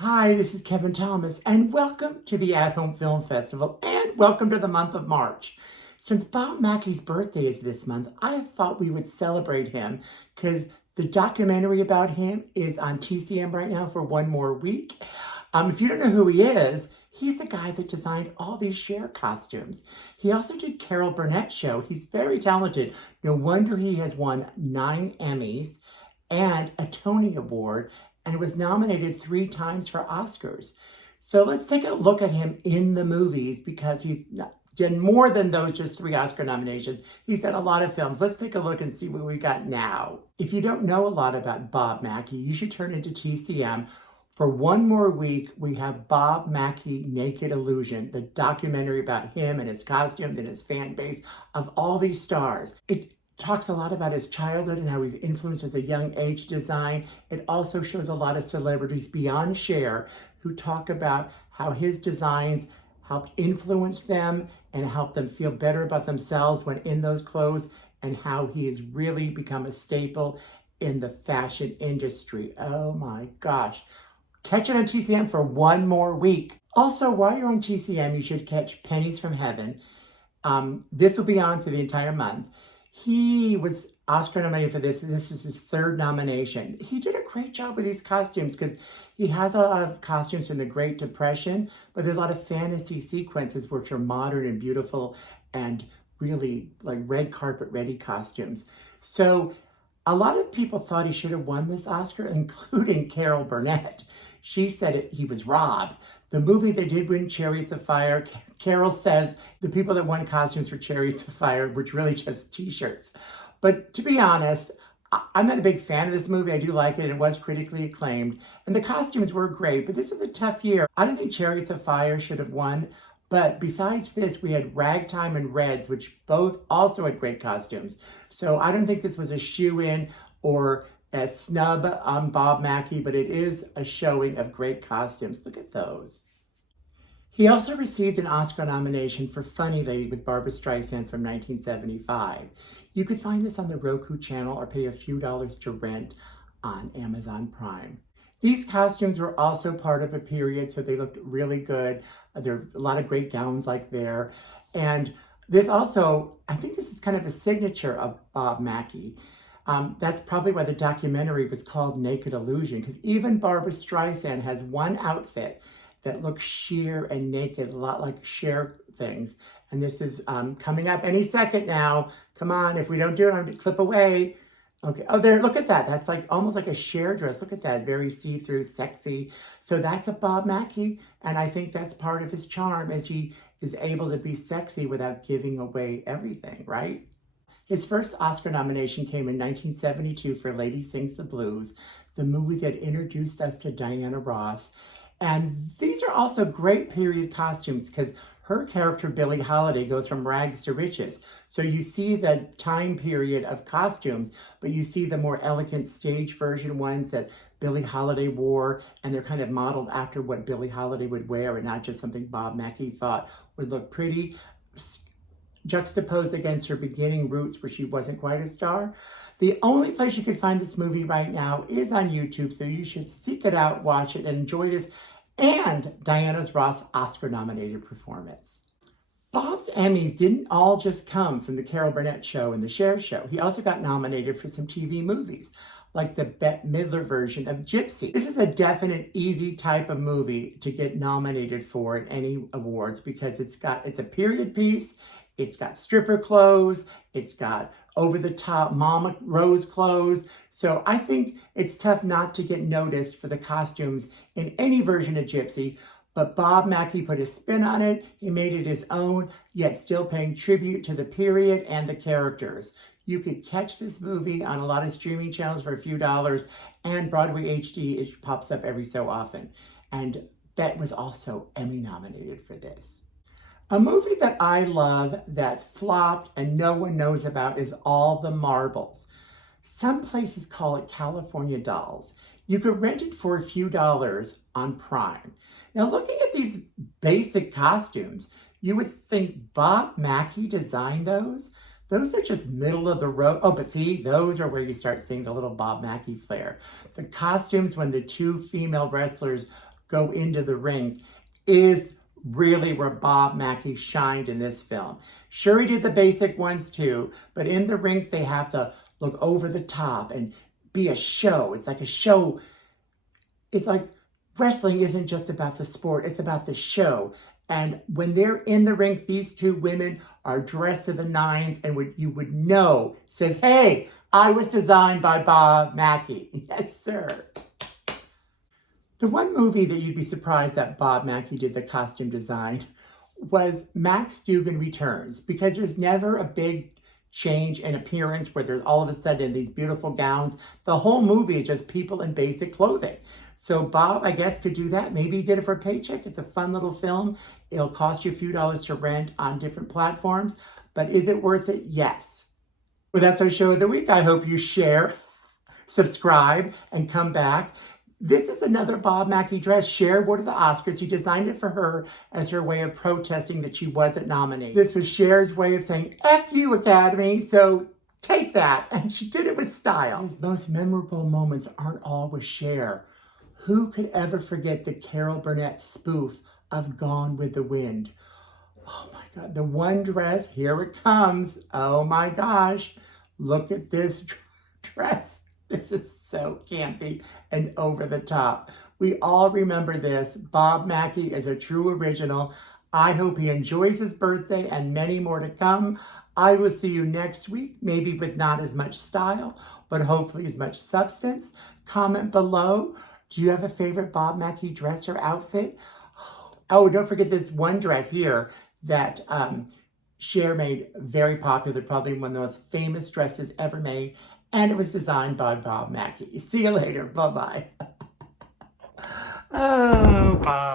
Hi, this is Kevin Thomas, and welcome to the At Home Film Festival, and welcome to the month of March. Since Bob Mackie's birthday is this month, I thought we would celebrate him because the documentary about him is on TCM right now for one more week. If you don't know who he is, he's the guy that designed all these Cher costumes. He also did Carol Burnett's show. He's very talented. No wonder he has won 9 Emmys and a Tony Award and was nominated 3 times for Oscars. So let's take a look at him in the movies because he's done more than those just 3 Oscar nominations. He's done a lot of films. Let's take a look and see what we got now. If you don't know a lot about Bob Mackie, you should turn into TCM. For one more week, we have Bob Mackie Naked Illusion, the documentary about him and his costumes and his fan base of all these stars. It talks a lot about his childhood and how he's influenced as a young age design. It also shows a lot of celebrities beyond Cher who talk about how his designs helped influence them and help them feel better about themselves when in those clothes, and how he has really become a staple in the fashion industry. Oh my gosh. Catch it on TCM for one more week. Also, while you're on TCM, you should catch Pennies from Heaven. This will be on for the entire month. He was Oscar nominated for this. This is his 3rd nomination. He did a great job with these costumes because he has a lot of costumes from the Great Depression, but there's a lot of fantasy sequences which are modern and beautiful and really like red carpet ready costumes. So a lot of people thought he should have won this Oscar, including Carol Burnett. She said he was robbed. The movie they did win Chariots of Fire, Carol says the people that won costumes for Chariots of Fire were really just t-shirts. But to be honest, I'm not a big fan of this movie. I do like it, and it was critically acclaimed. And the costumes were great, but this was a tough year. I don't think Chariots of Fire should have won. But besides this, we had Ragtime and Reds, which both also had great costumes. So I don't think this was a shoe-in or a snub on Bob Mackie, but it is a showing of great costumes. Look at those. He also received an Oscar nomination for Funny Lady with Barbra Streisand from 1975. You could find this on the Roku channel or pay a few dollars to rent on Amazon Prime. These costumes were also part of a period, so they looked really good. There are a lot of great gowns like there. And this also, I think this is kind of a signature of Bob Mackie. That's probably why the documentary was called Naked Illusion, because even Barbra Streisand has one outfit that looks sheer and naked, a lot like Cher things. And this is coming up any second now. Come on, if we don't do it, I'm going to clip away. Okay, oh, there, look at that. That's like almost like a Cher dress. Look at that, very see-through, sexy. So that's a Bob Mackie, and I think that's part of his charm, as he is able to be sexy without giving away everything, right? His first Oscar nomination came in 1972 for Lady Sings the Blues, the movie that introduced us to Diana Ross. And these are also great period costumes because her character, Billie Holiday, goes from rags to riches. So you see the time period of costumes, but you see the more elegant stage version ones that Billie Holiday wore, and they're kind of modeled after what Billie Holiday would wear and not just something Bob Mackie thought would look pretty, juxtaposed against her beginning roots where she wasn't quite a star. The only place you can find this movie right now is on YouTube, so you should seek it out, watch it, and enjoy this and Diana Ross Oscar-nominated performance. Bob's Emmys didn't all just come from the Carol Burnett show and the Cher show. He also got nominated for some TV movies, like the Bette Midler version of Gypsy. This is a definite easy type of movie to get nominated for at any awards because it's a period piece, it's got stripper clothes, it's got over-the-top Mama Rose clothes. So I think it's tough not to get noticed for the costumes in any version of Gypsy, but Bob Mackie put a spin on it. He made it his own, yet still paying tribute to the period and the characters. You could catch this movie on a lot of streaming channels for a few dollars, and Broadway HD, it pops up every so often. And Bette was also Emmy nominated for this. A movie that I love that's flopped and no one knows about is All the Marbles. Some places call it California Dolls. You could rent it for a few dollars on Prime. Now, looking at these basic costumes, you would think Bob Mackie designed those. Those are just middle of the road. Oh, but see, those are where you start seeing the little Bob Mackie flair. The costumes when the 2 female wrestlers go into the ring is really where Bob Mackie shined in this film. Sure, he did the basic ones too, but in the rink they have to look over the top and be a show. It's like a show. It's like wrestling isn't just about the sport, it's about the show. And when they're in the ring, these two women are dressed to the nines, and what you would know says, hey, I was designed by Bob Mackie. Yes, sir. The one movie that you'd be surprised that Bob Mackie did the costume design was Max Dugan Returns, because there's never a big change in appearance where there's all of a sudden these beautiful gowns. The whole movie is just people in basic clothing. So Bob, I guess, could do that. Maybe he did it for a paycheck. It's a fun little film. It'll cost you a few dollars to rent on different platforms, but is it worth it? Yes. Well, that's our show of the week. I hope you share, subscribe, and come back. This is another Bob Mackie dress. Cher wore to the Oscars. He designed it for her as her way of protesting that she wasn't nominated. This was Cher's way of saying, F you, Academy, so take that. And she did it with style. His most memorable moments aren't all with Cher. Who could ever forget the Carol Burnett spoof of Gone with the Wind? Oh my God, the one dress, here it comes. Oh my gosh, look at this dress. This is so campy and over the top. We all remember this. Bob Mackie is a true original. I hope he enjoys his birthday and many more to come. I will see you next week, maybe with not as much style, but hopefully as much substance. Comment below. Do you have a favorite Bob Mackie dress or outfit? Oh, don't forget this one dress here that Cher made very popular, probably one of the most famous dresses ever made. And it was designed by Bob Mackie. See you later. Bye-bye. Oh, Bob.